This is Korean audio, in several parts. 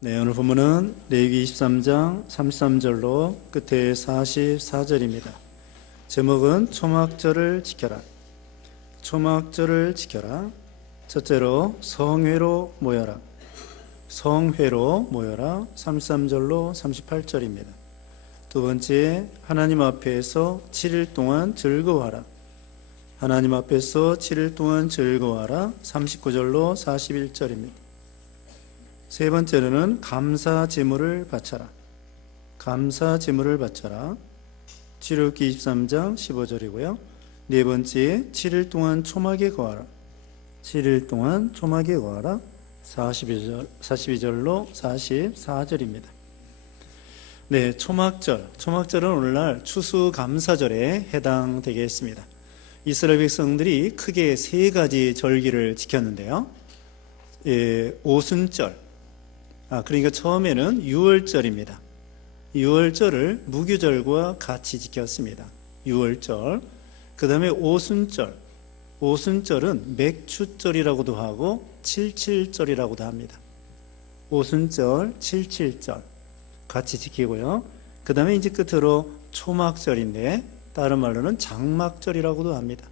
네, 오늘 본문은 레위기 23장 33절로 끝에 44절입니다. 제목은 초막절을 지켜라. 초막절을 지켜라. 첫째로 성회로 모여라. 성회로 모여라. 33절로 38절입니다. 두 번째, 하나님 앞에서 7일 동안 즐거워하라. 하나님 앞에서 7일 동안 즐거워하라. 39절로 41절입니다. 세 번째로는 감사 제물을 바쳐라. 감사 제물을 바쳐라. 출애굽기 23장 15절이고요. 네 번째, 7일 동안 초막에 거하라. 7일 동안 초막에 거하라. 42절로 44절입니다. 네, 초막절. 초막절은 오늘날 추수감사절에 해당되겠습니다. 이스라엘 백성들이 크게 세 가지 절기를 지켰는데요. 오순절. 그러니까 처음에는 유월절입니다. 유월절을 무교절과 같이 지켰습니다. 유월절. 그 다음에 오순절. 오순절은 맥추절이라고도 하고 칠칠절이라고도 합니다. 오순절, 칠칠절 같이 지키고요. 그 다음에 이제 끝으로 초막절인데 다른 말로는 장막절이라고도 합니다.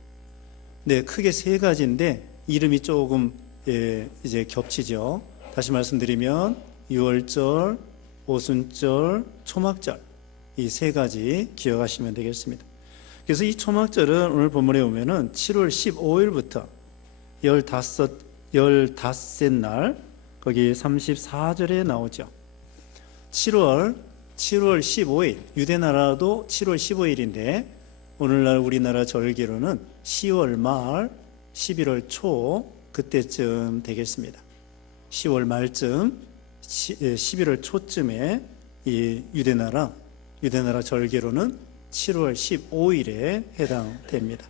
네, 크게 세 가지인데 이름이 조금 이제 겹치죠. 다시 말씀드리면 유월절, 오순절, 초막절 이 세 가지 기억하시면 되겠습니다. 그래서 이 초막절은 오늘 본문에 보면은 7월 15일부터 15셋 날 거기 34절에 나오죠. 7월 15일 유대나라도 7월 15일인데 오늘날 우리나라 절기로는 10월 말 11월 초 그때쯤 되겠습니다. 10월 말쯤 11월 초쯤에 이 유대나라 절기로는 7월 15일에 해당됩니다.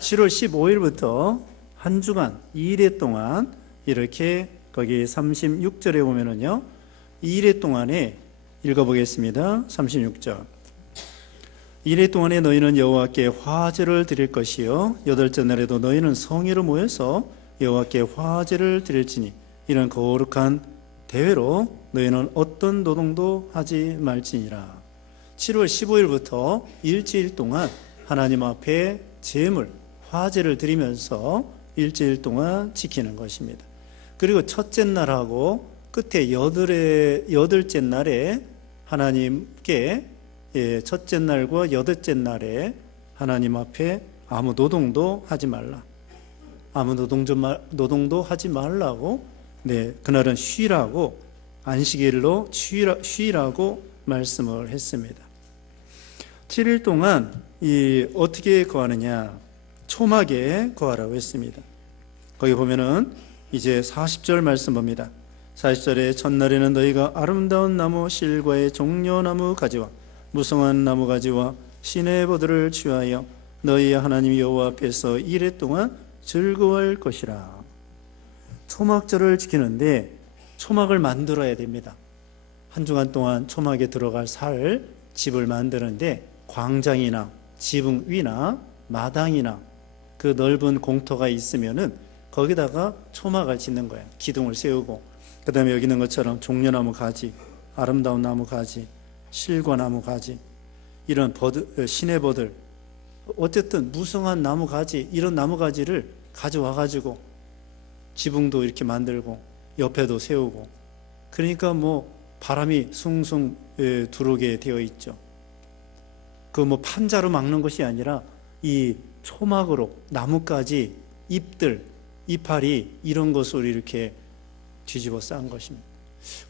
7월 15일부터 한 주간 2일 동안 이렇게 거기 36절에 보면은요 2일 동안에 읽어보겠습니다. 36절 2일 동안에 너희는 여호와께 화제를 드릴 것이요 여덟째 날에도 너희는 성회로 모여서 여호와께 화제를 드릴지니 이런 거룩한 대회로 너희는 어떤 노동도 하지 말지니라. 7월 15일부터 일주일 동안 하나님 앞에 제물, 화제를 드리면서 일주일 동안 지키는 것입니다. 그리고 첫째 날하고 끝에 여덟째 날에 하나님께 첫째 날과 여덟째 날에 하나님 앞에 아무 노동도 하지 말라. 아무 노동도 하지 말라고 그날은 쉬라고 안식일로 쉬라고 말씀을 했습니다. 7일 동안 어떻게 거하느냐? 초막에 거하라고 했습니다. 거기 보면은 이제 40절 말씀 봅니다. 40절에 첫날에는 너희가 아름다운 나무 실과의 종려나무 가지와 무성한 나무 가지와 시내버들을 취하여 너희 하나님 여호와 앞에서 1일 동안 즐거워할 것이라. 초막절을 지키는데 초막을 만들어야 됩니다. 한 주간 동안 초막에 들어갈 집을 만드는데 광장이나 지붕 위나 마당이나 그 넓은 공터가 있으면은 거기다가 초막을 짓는 거예요. 기둥을 세우고 그 다음에 여기 있는 것처럼 종려나무 가지, 아름다운 나무 가지, 실과나무 가지 이런 시내버들 어쨌든 무성한 나무 가지 이런 나무 가지를 가져와 가지고 지붕도 이렇게 만들고 옆에도 세우고 그러니까 뭐 바람이 숭숭 들어오게 되어 있죠. 그 판자로 막는 것이 아니라 이 초막으로 나뭇가지 잎들 이파리 이런 것으로 이렇게 뒤집어 쌓은 것입니다.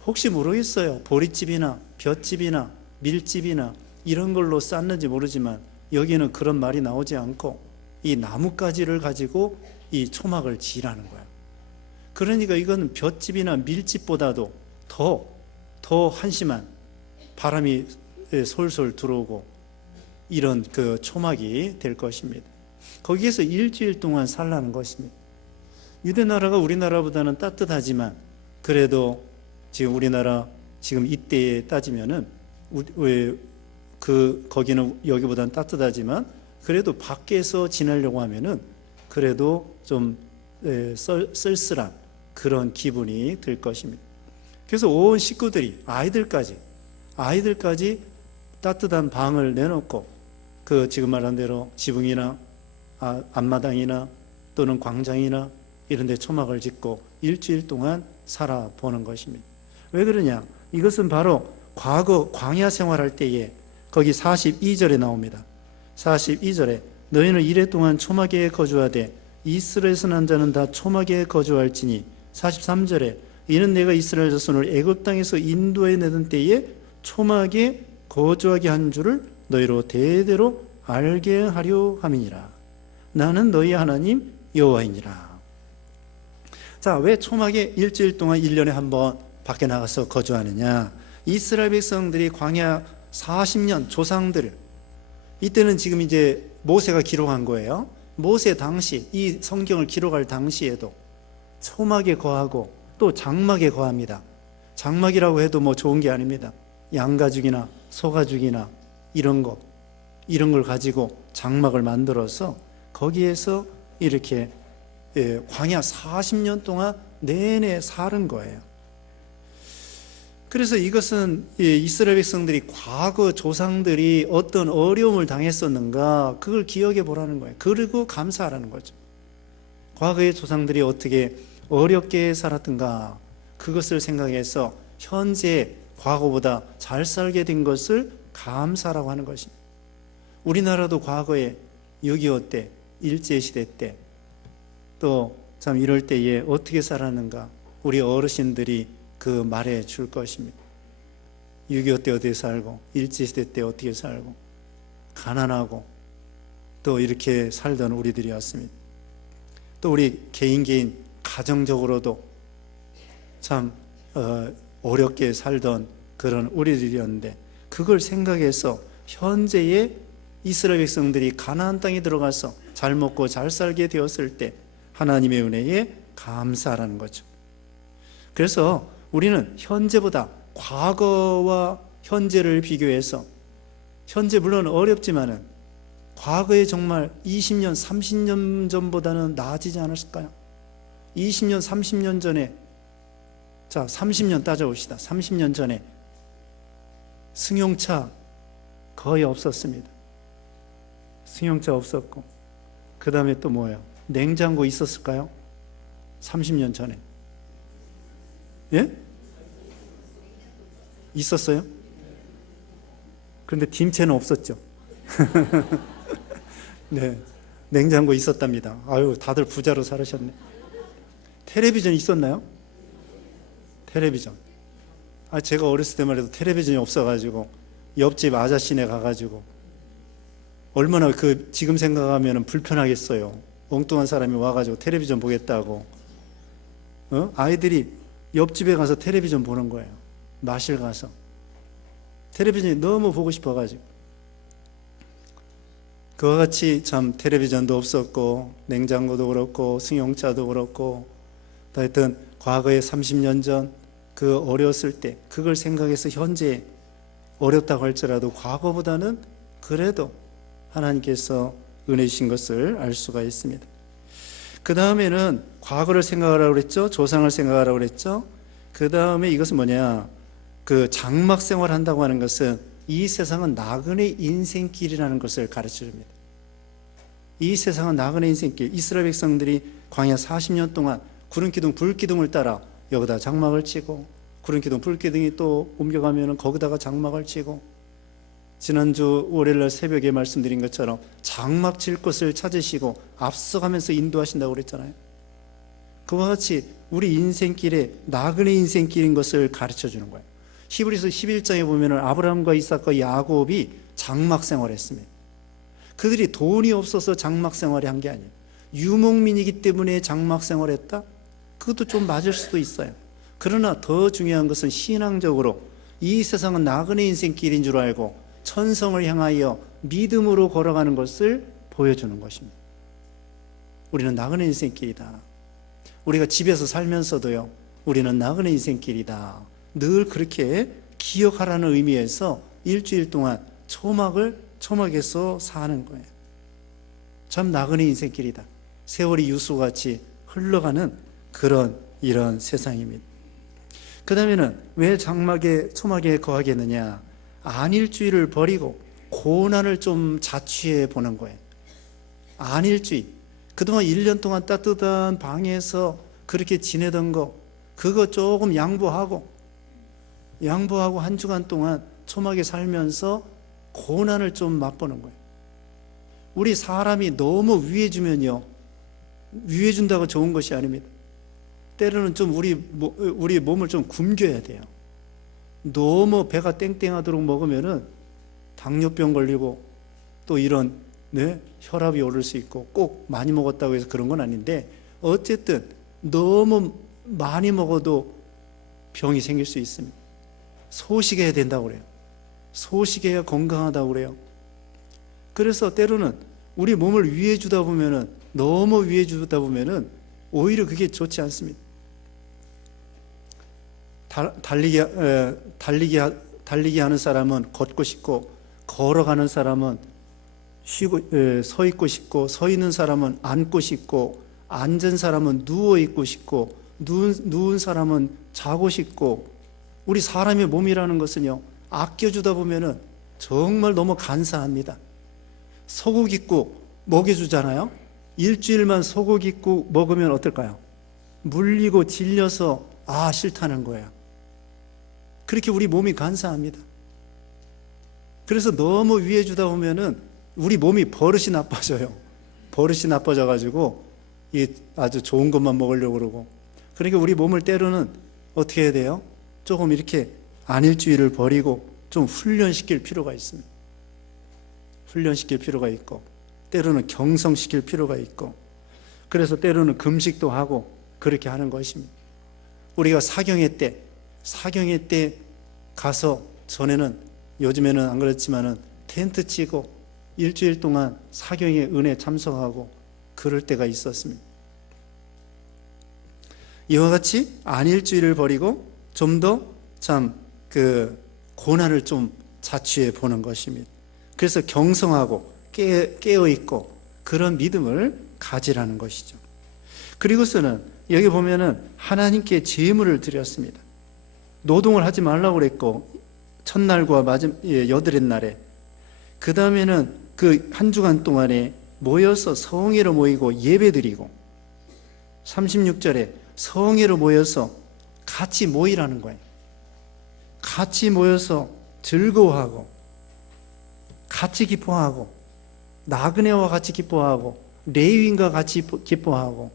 혹시 모르겠어요. 보릿집이나 볏집이나 밀집이나 이런 걸로 쌓는지 모르지만 여기는 그런 말이 나오지 않고 이 나뭇가지를 가지고 이 초막을 지라는 거예요. 그러니까 이건 볏집이나 밀집보다도 더 한심한 바람이 솔솔 들어오고 이런 그 초막이 될 것입니다. 거기에서 일주일 동안 살라는 것입니다. 유대나라가 우리나라보다는 따뜻하지만 그래도 지금 우리나라 지금 이때에 따지면은 거기는 여기보다는 따뜻하지만 그래도 밖에서 지내려고 하면은 그래도 좀 쓸쓸한 그런 기분이 들 것입니다. 그래서 온 식구들이 아이들까지 따뜻한 방을 내놓고 그 지금 말한 대로 지붕이나 앞마당이나 또는 광장이나 이런 데 초막을 짓고 일주일 동안 살아보는 것입니다. 왜 그러냐? 이것은 바로 과거 광야 생활할 때에 거기 42절에 나옵니다. 42절에 너희는 이래 동안 초막에 거주하되 이스라엘 선한 자는 다 초막에 거주할지니 43절에 이는 내가 이스라엘 자손을 애굽 땅에서 인도해 내던 때에 초막에 거주하게 한 줄을 너희로 대대로 알게 하려 함이니라. 나는 너희 하나님 여호와이니라. 자, 왜 초막에 일주일 동안 1년에 한 번 밖에 나가서 거주하느냐? 이스라엘 백성들이 광야 40년 조상들, 이때는 지금 이제 모세가 기록한 거예요. 모세 당시, 이 성경을 기록할 당시에도 초막에 거하고 또 장막에 거합니다. 장막이라고 해도 뭐 좋은 게 아닙니다. 양가죽이나 소가죽이나 이런 걸 가지고 장막을 만들어서 거기에서 이렇게 광야 40년 동안 내내 사는 거예요. 그래서 이것은 이스라엘 백성들이 과거 조상들이 어떤 어려움을 당했었는가 그걸 기억해 보라는 거예요. 그리고 감사하라는 거죠. 과거의 조상들이 어떻게 어렵게 살았던가 그것을 생각해서 현재 과거보다 잘 살게 된 것을 감사라고 하는 것입니다. 우리나라도 과거에 6.25 때, 일제시대 때 또 참 이럴 때에 어떻게 살았는가 우리 어르신들이 그 말해 줄 것입니다. 6.25 때 어떻게 살고 일제시대 때 어떻게 살고 가난하고 또 이렇게 살던 우리들이었습니다. 또 우리 개인 가정적으로도 참 어렵게 살던 그런 우리들이었는데 그걸 생각해서 현재의 이스라엘 백성들이 가나안 땅에 들어가서 잘 먹고 잘 살게 되었을 때 하나님의 은혜에 감사하라는 거죠. 그래서 우리는 현재보다 과거와 현재를 비교해서 현재 물론 어렵지만은 과거에 정말 20년, 30년 전보다는 나아지지 않았을까요? 20년, 30년 전에 자, 30년 따져봅시다. 30년 전에 승용차 거의 없었습니다. 승용차 없었고 그 다음에 또 뭐예요? 냉장고 있었을까요? 30년 전에 예? 있었어요? 그런데 김치는 없었죠. 네, 냉장고 있었답니다. 아유, 다들 부자로 살으셨네. 텔레비전 있었나요? 텔레비전. 제가 어렸을 때만 해도 텔레비전이 없어가지고 옆집 아저씨네 가가지고 얼마나 지금 생각하면 불편하겠어요. 엉뚱한 사람이 와가지고 텔레비전 보겠다고. 아이들이 옆집에 가서 텔레비전 보는 거예요. 마실 가서. 텔레비전이 너무 보고 싶어가지고. 그와 같이 참 텔레비전도 없었고 냉장고도 그렇고 승용차도 그렇고 하여튼 과거에 30년 전 그 어렸을 때 그걸 생각해서 현재 어렵다고 할지라도 과거보다는 그래도 하나님께서 은혜 주신 것을 알 수가 있습니다. 그 다음에는 과거를 생각하라고 그랬죠. 조상을 생각하라고 그랬죠. 그 다음에 이것은 뭐냐, 그 장막 생활한다고 하는 것은 이 세상은 나그네 인생길이라는 것을 가르쳐 줍니다. 이 세상은 나그네 인생길. 이스라엘 백성들이 광야 40년 동안 구름기둥 불기둥을 따라 여기다 장막을 치고 구름기둥 불기둥이 또 옮겨가면 거기다가 장막을 치고 지난주 월요일날 새벽에 말씀드린 것처럼 장막 칠 곳을 찾으시고 앞서가면서 인도하신다고 그랬잖아요. 그와 같이 우리 인생길에 나그네 인생길인 것을 가르쳐 주는 거예요. 히브리서 11장에 보면 아브라함과 이삭과 야곱이 장막 생활했습니다. 그들이 돈이 없어서 장막 생활을 한 게 아니에요. 유목민이기 때문에 장막 생활했다? 그것도 좀 맞을 수도 있어요. 그러나 더 중요한 것은 신앙적으로 이 세상은 나그네 인생길인 줄 알고 천성을 향하여 믿음으로 걸어가는 것을 보여주는 것입니다. 우리는 나그네 인생길이다. 우리가 집에서 살면서도요, 우리는 나그네 인생길이다. 늘 그렇게 기억하라는 의미에서 일주일 동안 초막에서 사는 거예요. 참 나그네 인생길이다. 세월이 유수같이 흘러가는 이런 세상입니다. 그 다음에는 왜 초막에 거하겠느냐? 안일주의를 버리고 고난을 좀 자취해 보는 거예요. 안일주의. 그동안 1년 동안 따뜻한 방에서 그렇게 지내던 거, 그거 조금 양보하고 한 주간 동안 초막에 살면서 고난을 좀 맛보는 거예요. 우리 사람이 너무 위해주면요, 위해준다고 좋은 것이 아닙니다. 때로는 좀 우리 몸을 좀 굶겨야 돼요. 너무 배가 땡땡하도록 먹으면은 당뇨병 걸리고 또 이런 혈압이 오를 수 있고, 꼭 많이 먹었다고 해서 그런 건 아닌데, 어쨌든 너무 많이 먹어도 병이 생길 수 있습니다. 소식해야 된다고 그래요. 소식해야 건강하다고 그래요. 그래서 때로는 우리 몸을 위해 주다 보면은, 너무 위해 주다 보면은 오히려 그게 좋지 않습니다. 달리기 하는 사람은 걷고 싶고, 걸어가는 사람은 서 있고 싶고, 서 있는 사람은 앉고 싶고, 앉은 사람은 누워 있고 싶고, 누운 사람은 자고 싶고. 우리 사람의 몸이라는 것은요, 아껴주다 보면은 정말 너무 간사합니다. 소고기국 먹여주잖아요. 일주일만 소고기국 먹으면 어떨까요? 물리고 질려서 싫다는 거예요. 그렇게 우리 몸이 간사합니다. 그래서 너무 위해 주다 보면은 우리 몸이 버릇이 나빠져요. 버릇이 나빠져가지고 아주 좋은 것만 먹으려고 그러고. 그러니까 우리 몸을 때로는 어떻게 해야 돼요? 조금 이렇게 안일주의를 버리고 좀 훈련시킬 필요가 있습니다. 훈련시킬 필요가 있고, 때로는 경성시킬 필요가 있고, 그래서 때로는 금식도 하고 그렇게 하는 것입니다. 우리가 사경회 때 가서, 전에는, 요즘에는 안 그렇지만은 텐트 치고 일주일 동안 사경회 은혜 참석하고 그럴 때가 있었습니다. 이와 같이 안일주의를 버리고 좀 더 고난을 좀 자취해 보는 것입니다. 그래서 경성하고 깨어있고 그런 믿음을 가지라는 것이죠. 그리고서는 여기 보면은 하나님께 제물을 드렸습니다. 노동을 하지 말라고 그랬고, 첫날과 여덟의 날에, 그 다음에는 그 한 주간 동안에 모여서 성회로 모이고 예배드리고, 36절에 성회로 모여서 같이 모이라는 거예요. 같이 모여서 즐거워하고, 같이 기뻐하고, 나그네와 같이 기뻐하고, 레위인과 같이 기뻐하고,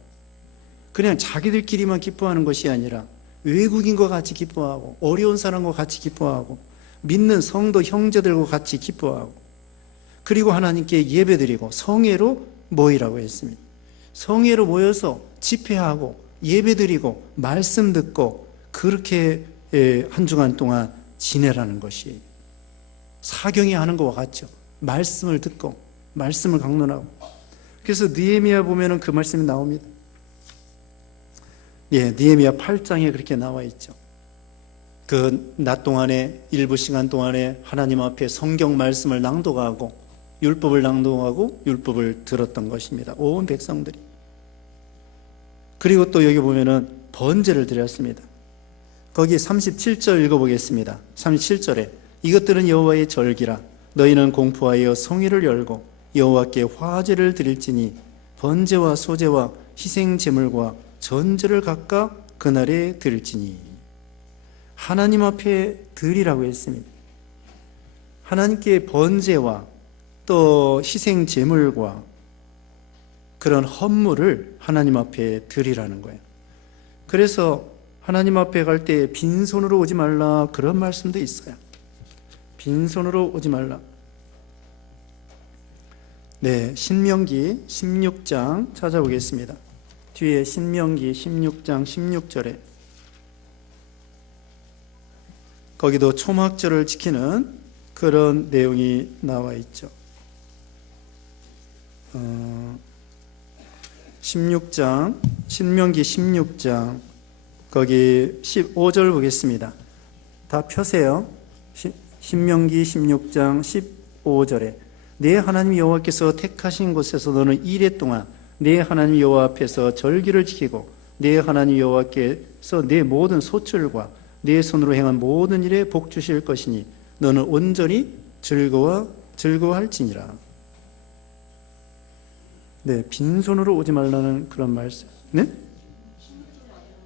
그냥 자기들끼리만 기뻐하는 것이 아니라 외국인과 같이 기뻐하고, 어려운 사람과 같이 기뻐하고, 믿는 성도 형제들과 같이 기뻐하고, 그리고 하나님께 예배드리고 성회로 모이라고 했습니다. 성회로 모여서 집회하고 예배드리고 말씀 듣고 그렇게 한 주간 동안 지내라는 것이 사경이 하는 것과 같죠. 말씀을 듣고 말씀을 강론하고. 그래서 느헤미야 보면은 그 말씀이 나옵니다. 느헤미야 8장에 그렇게 나와 있죠. 그 낮 동안에, 일부 시간 동안에 하나님 앞에 성경 말씀을 낭독하고 율법을 낭독하고 율법을 들었던 것입니다. 온 백성들이. 그리고 또 여기 보면은 번제를 드렸습니다. 거기 37절 읽어보겠습니다. 37절에 이것들은 여호와의 절기라. 너희는 공포하여 성회를 열고 여호와께 화제를 드릴지니 번제와 소제와 희생제물과 전제를 각각 그날에 드릴지니. 하나님 앞에 드리라고 했습니다. 하나님께 번제와 또 희생제물과 그런 헌물을 하나님 앞에 드리라는 거예요. 그래서 하나님 앞에 갈 때 빈손으로 오지 말라, 그런 말씀도 있어요. 빈손으로 오지 말라. 신명기 16장 찾아보겠습니다. 뒤에 신명기 16장 16절에 거기도 초막절을 지키는 그런 내용이 나와 있죠. 16장, 신명기 16장 거기 15절 보겠습니다. 다 펴세요. 신명기 16장 15절에 내 하나님 여호와께서 택하신 곳에서 너는 이레 동안 내 하나님 여호와 앞에서 절기를 지키고 내 하나님 여호와께서 내 모든 소출과 네 손으로 행한 모든 일에 복 주실 것이니 너는 온전히 즐거워할지니라. 네, 빈손으로 오지 말라는 그런 말씀. 네?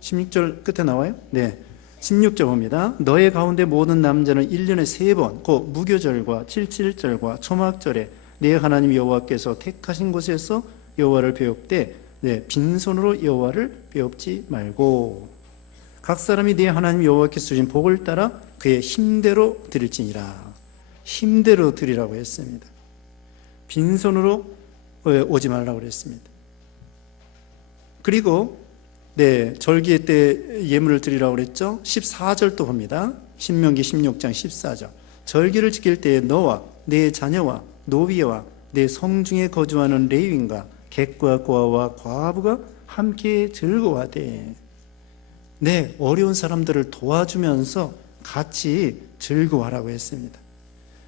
16절 끝에 나와요? 네. 16절 봅니다. 너의 가운데 모든 남자는 1년에 3번 곧 무교절과 칠칠절과 초막절에 네 하나님 여호와께서 택하신 곳에서 여호와를 배웁되 네, 빈손으로 여호와를 배웁지 말고 각 사람이 네 하나님 여호와께서 주신 복을 따라 그의 힘대로 드릴지니라. 힘대로 드리라고 했습니다. 빈손으로 오지 말라고 그랬습니다. 그리고 네, 절기의 때 예물을 드리라고 그랬죠. 14절도 봅니다. 신명기 16장 14절. 절기를 지킬 때에 너와 네 자녀와 노비와 내 성중에 거주하는 레위인과 객과 고아와 과부가 함께 즐거워하되. 네, 어려운 사람들을 도와주면서 같이 즐거워하라고 했습니다.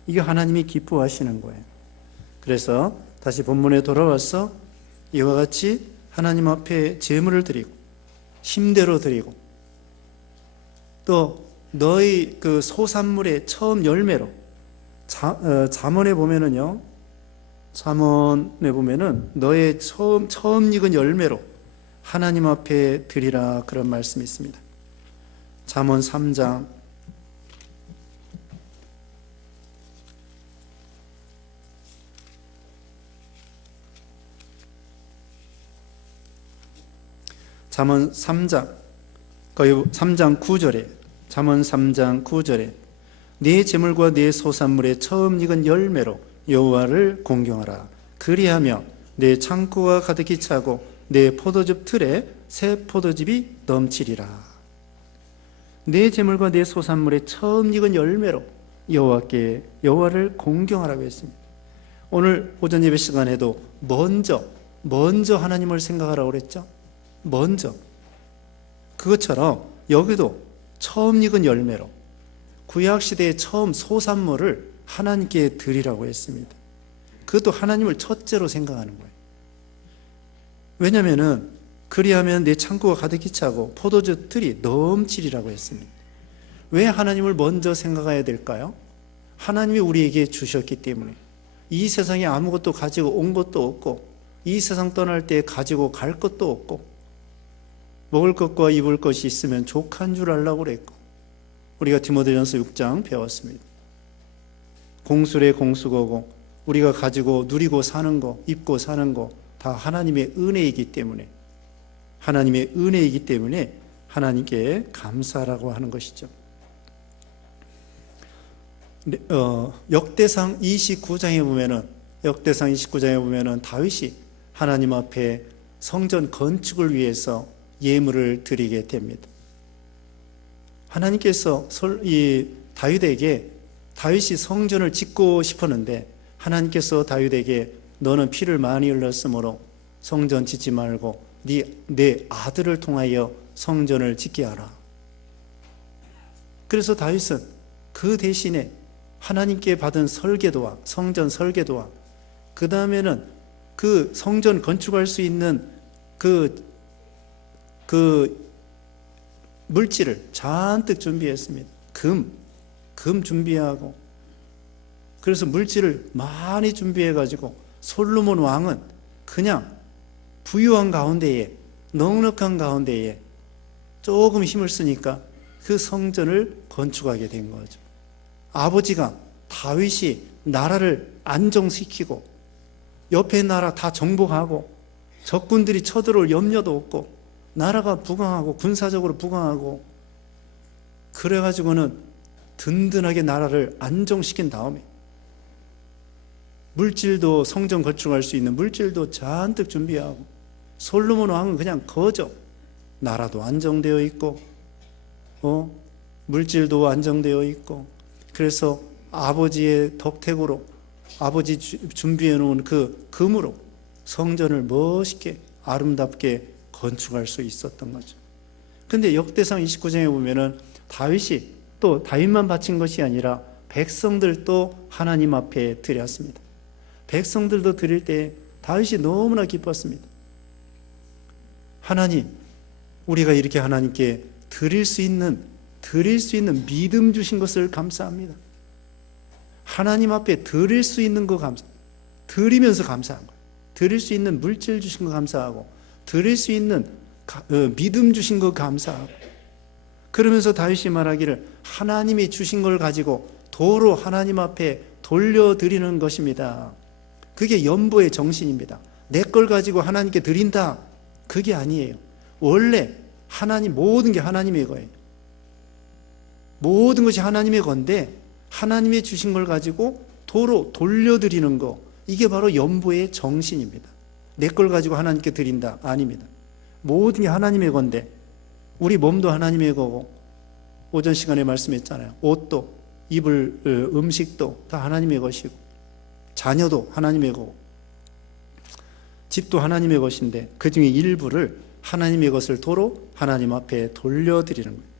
이게 하나님이 기뻐하시는 거예요. 그래서 다시 본문에 돌아와서 이와 같이 하나님 앞에 제물을 드리고 힘대로 드리고 또 너희 그 소산물의 처음 열매로 잠언에 보면은요, 잠언에 보면은 너의 처음 익은 열매로 하나님 앞에 드리라 그런 말씀이 있습니다. 잠언 3장 3장 9절에 잠언 3장 9절에 네 재물과 네 소산물의 처음 익은 열매로 여호와를 공경하라. 그리하며 내 창고가 가득히 차고 내 포도즙 틀에 새 포도즙이 넘치리라. 내 재물과 내 소산물의 처음 익은 열매로 여호와를 공경하라고 했습니다. 오늘 오전 예배 시간에도 먼저 하나님을 생각하라고 그랬죠. 먼저 그것처럼 여기도 처음 익은 열매로 구약시대의 처음 소산물을 하나님께 드리라고 했습니다. 그것도 하나님을 첫째로 생각하는 거예요. 왜냐하면 그리하면 내 창고가 가득히 차고 포도주 틀이 넘치리라고 했습니다. 왜 하나님을 먼저 생각해야 될까요? 하나님이 우리에게 주셨기 때문에. 이 세상에 아무것도 가지고 온 것도 없고 이 세상 떠날 때 가지고 갈 것도 없고 먹을 것과 입을 것이 있으면 족한 줄 알라고 그랬고 우리가 디모데전서 6장 배웠습니다. 공술의 공수거고 우리가 가지고 누리고 사는 거, 입고 사는 거 다 하나님의 은혜이기 때문에 하나님께 감사라고 하는 것이죠. 역대상 29장에 보면은 다윗이 하나님 앞에 성전 건축을 위해서 예물을 드리게 됩니다. 하나님께서 다윗이 성전을 짓고 싶었는데 하나님께서 다윗에게 너는 피를 많이 흘렸으므로 성전 짓지 말고 내 아들을 통하여 성전을 짓게 하라. 그래서 다윗은 그 대신에 하나님께 받은 설계도와 성전 설계도와 그 다음에는 그 성전 건축할 수 있는 그 물질을 잔뜩 준비했습니다. 금 준비하고 그래서 물질을 많이 준비해가지고 솔로몬 왕은 그냥 부유한 가운데에 넉넉한 가운데에 조금 힘을 쓰니까 그 성전을 건축하게 된 거죠. 아버지가 다윗이 나라를 안정시키고 옆에 나라 다 정복하고 적군들이 쳐들어올 염려도 없고 나라가 부강하고 군사적으로 부강하고 그래가지고는 든든하게 나라를 안정시킨 다음에 물질도 성전 건축할 수 있는 물질도 잔뜩 준비하고 솔로몬 왕은 그냥 거저 나라도 안정되어 있고 물질도 안정되어 있고 그래서 아버지의 덕택으로 아버지 준비해 놓은 그 금으로 성전을 멋있게 아름답게 건축할 수 있었던 거죠. 근데 역대상 29장에 보면은 다윗이 또 다윗만 바친 것이 아니라 백성들도 하나님 앞에 드렸습니다. 백성들도 드릴 때 다윗이 너무나 기뻤습니다. 하나님, 우리가 이렇게 하나님께 드릴 수 있는 드릴 수 있는 믿음 주신 것을 감사합니다. 하나님 앞에 드릴 수 있는 거 드리면서 감사한 거예요. 드릴 수 있는 물질 주신 거 감사하고, 드릴 수 있는 믿음 주신 거 감사하고, 그러면서 다윗이 말하기를 하나님이 주신 걸 가지고 도로 하나님 앞에 돌려드리는 것입니다. 그게 연보의 정신입니다. 내 걸 가지고 하나님께 드린다, 그게 아니에요. 원래 모든 게 하나님의 거예요. 모든 것이 하나님의 건데 하나님이 주신 걸 가지고 도로 돌려드리는 거, 이게 바로 연보의 정신입니다. 내 걸 가지고 하나님께 드린다, 아닙니다. 모든 게 하나님의 건데, 우리 몸도 하나님의 거고, 오전 시간에 말씀했잖아요. 옷도, 입을 음식도 다 하나님의 것이고, 자녀도 하나님의 거고, 집도 하나님의 것인데 그 중에 일부를 하나님의 것을 도로 하나님 앞에 돌려드리는 거예요.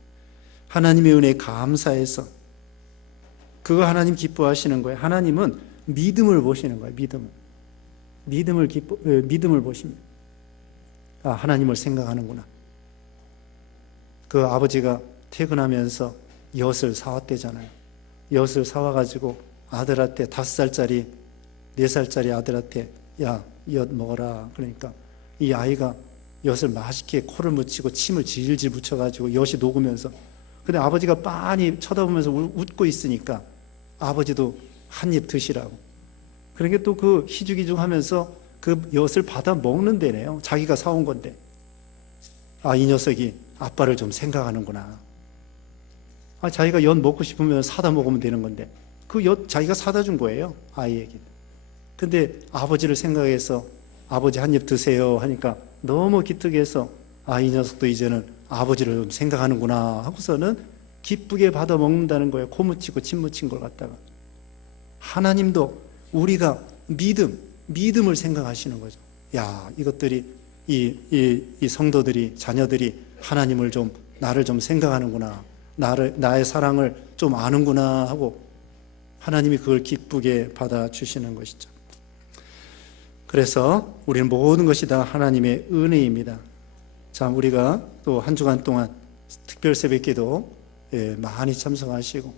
하나님의 은혜에 감사해서 그거 하나님 기뻐하시는 거예요. 하나님은 믿음을 보시는 거예요. 믿음을 보십니다. 아, 하나님을 생각하는구나. 그 아버지가 퇴근하면서 엿을 사왔대잖아요. 엿을 사와가지고 아들한테 5살짜리 4살짜리 아들한테 야, 엿 먹어라. 그러니까 이 아이가 엿을 맛있게 코를 묻히고 침을 질질 묻혀가지고 엿이 녹으면서, 근데 아버지가 빤히 쳐다보면서 웃고 있으니까 아버지도 한 입 드시라고. 그러니까 또 그 희죽희죽 하면서 그 엿을 받아 먹는데네요. 자기가 사온 건데. 아, 이 녀석이 아빠를 좀 생각하는구나. 아, 자기가 엿 먹고 싶으면 사다 먹으면 되는 건데 그 엿 자기가 사다 준 거예요, 아이에게. 근데 아버지를 생각해서 아버지 한 입 드세요 하니까 너무 기특해서 아, 이 녀석도 이제는 아버지를 좀 생각하는구나 하고서는 기쁘게 받아 먹는다는 거예요. 코 묻히고 침 묻힌 걸 갖다가. 하나님도 우리가 믿음을 생각하시는 거죠. 야, 이것들이 이 성도들이, 자녀들이 하나님을 좀, 나를 좀 생각하는구나, 나의 사랑을 좀 아는구나 하고 하나님이 그걸 기쁘게 받아주시는 것이죠. 그래서 우리는 모든 것이 다 하나님의 은혜입니다. 자, 우리가 또 한 주간 동안 특별 새벽기도 많이 참석하시고,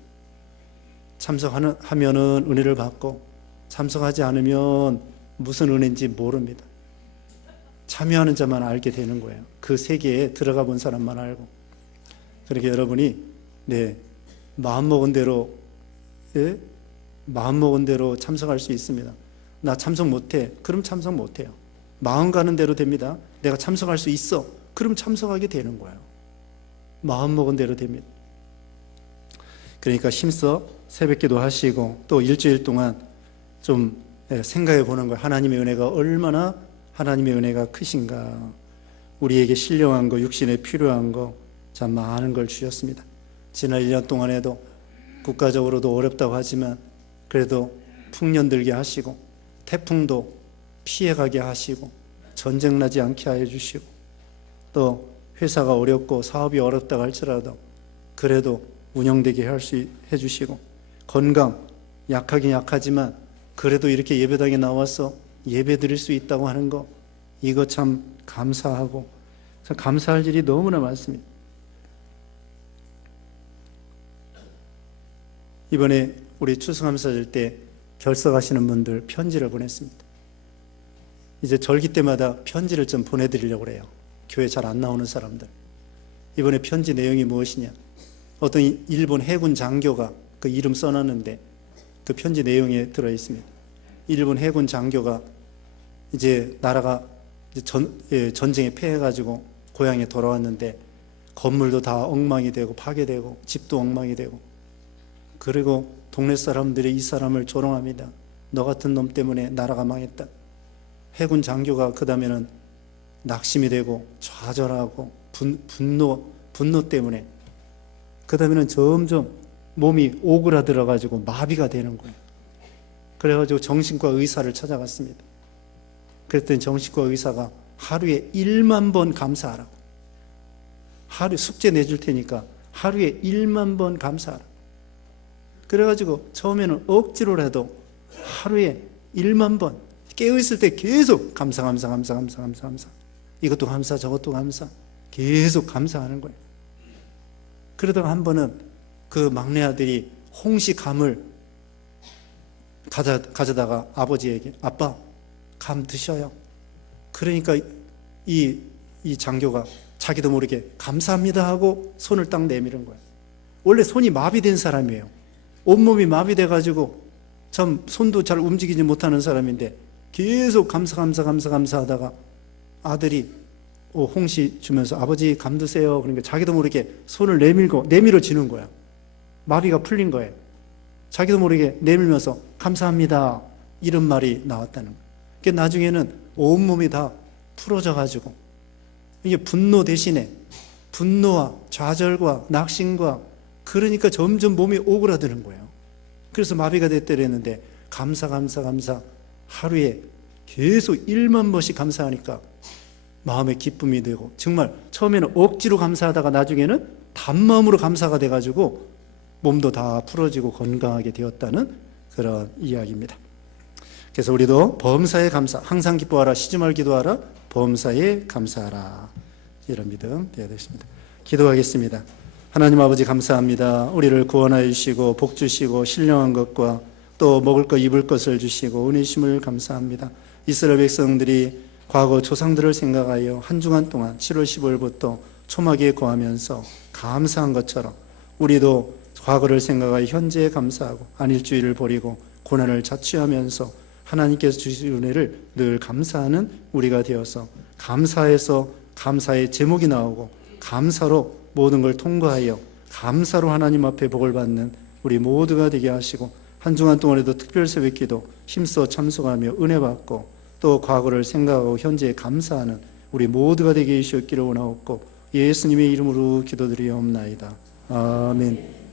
참석하면은 은혜를 받고, 참석하지 않으면 무슨 은혜인지 모릅니다. 참여하는 자만 알게 되는 거예요. 그 세계에 들어가 본 사람만 알고. 그렇게 여러분이 마음먹은 대로 참석할 수 있습니다. 나 참석 못해. 그럼 참석 못해요. 마음 가는 대로 됩니다. 내가 참석할 수 있어. 그럼 참석하게 되는 거예요. 마음 먹은 대로 됩니다. 그러니까 힘써 새벽기도 하시고 또 일주일 동안 좀 생각해 보는 거예요. 하나님의 은혜가 얼마나 하나님의 은혜가 크신가. 우리에게 신령한 거, 육신에 필요한 거 참 많은 걸 주셨습니다. 지난 1년 동안에도 국가적으로도 어렵다고 하지만 그래도 풍년 들게 하시고, 태풍도 피해가게 하시고, 전쟁 나지 않게 하여 주시고, 또 회사가 어렵고 사업이 어렵다고 할지라도 그래도 운영되게 해주시고, 건강 약하긴 약하지만 그래도 이렇게 예배당에 나와서 예배 드릴 수 있다고 하는 거, 이거 참 감사하고, 참 감사할 일이 너무나 많습니다. 이번에 우리 추수감사절 때 결석하시는 분들 편지를 보냈습니다. 이제 절기 때마다 편지를 좀 보내드리려고 그래요. 교회 잘 안 나오는 사람들. 이번에 편지 내용이 무엇이냐, 어떤 일본 해군 장교가 그 이름 써놨는데 그 편지 내용에 들어있습니다. 일본 해군 장교가 이제 나라가 전쟁에 패해가지고 고향에 돌아왔는데 건물도 다 엉망이 되고 파괴되고 집도 엉망이 되고, 그리고 동네 사람들이 이 사람을 조롱합니다. 너 같은 놈 때문에 나라가 망했다. 해군 장교가 그 다음에는 낙심이 되고 좌절하고 분노 때문에 그 다음에는 점점 몸이 오그라들어가지고 마비가 되는 거예요. 그래가지고 정신과 의사를 찾아갔습니다. 그랬더니 정신과 의사가 하루에 1만 번 감사하라고. 하루 숙제 내줄 테니까 하루에 1만 번 감사하라. 그래가지고 처음에는 억지로라도 하루에 1만 번 깨어있을 때 계속 감사. 이것도 감사, 저것도 감사. 계속 감사하는 거예요. 그러다가 한 번은 그 막내 아들이 홍시감을 가져다가 아버지에게, 아빠, 감 드셔요. 그러니까 이 장교가 자기도 모르게 감사합니다 하고 손을 딱 내밀은 거예요. 원래 손이 마비된 사람이에요. 온몸이 마비돼가지고 참 손도 잘 움직이지 못하는 사람인데 계속 감사하다가 아들이 홍시 주면서 아버지 감 드세요. 그러니까 자기도 모르게 손을 내밀어지는 거야. 마비가 풀린 거예요. 자기도 모르게 내밀면서 감사합니다 이런 말이 나왔다는 거예요. 그러니까 나중에는 온몸이 다 풀어져가지고 이게 분노 대신에 분노와 좌절과 낙심과 그러니까 점점 몸이 오그라드는 거예요. 그래서 마비가 됐더랬는데 감사 하루에 계속 1만 번씩 감사하니까 마음에 기쁨이 되고 정말 처음에는 억지로 감사하다가 나중에는 단마음으로 감사가 돼가지고 몸도 다 풀어지고 건강하게 되었다는 그런 이야기입니다. 그래서 우리도 범사에 감사, 항상 기뻐하라, 쉬지 말 기도하라, 범사에 감사하라, 이런 믿음 되어야 되겠습니다. 기도하겠습니다. 하나님 아버지 감사합니다. 우리를 구원하여 주시고 복 주시고 신령한 것과 또 먹을 것 입을 것을 주시고 은혜 주심을 감사합니다. 이스라엘 백성들이 과거 조상들을 생각하여 한 주간 동안 7월 15일부터 초막에 거하면서 감사한 것처럼 우리도 과거를 생각하여 현재에 감사하고 안일주의를 버리고 고난을 자취하면서 하나님께서 주신 은혜를 늘 감사하는 우리가 되어서 감사해서 감사의 제목이 나오고 감사로 모든 걸 통과하여 감사로 하나님 앞에 복을 받는 우리 모두가 되게 하시고 한 주간 동안에도 특별 새벽기도 힘써 참석하며 은혜 받고 또 과거를 생각하고 현재에 감사하는 우리 모두가 되게 해주셨기를 원하옵고 예수님의 이름으로 기도드리옵나이다. 아멘.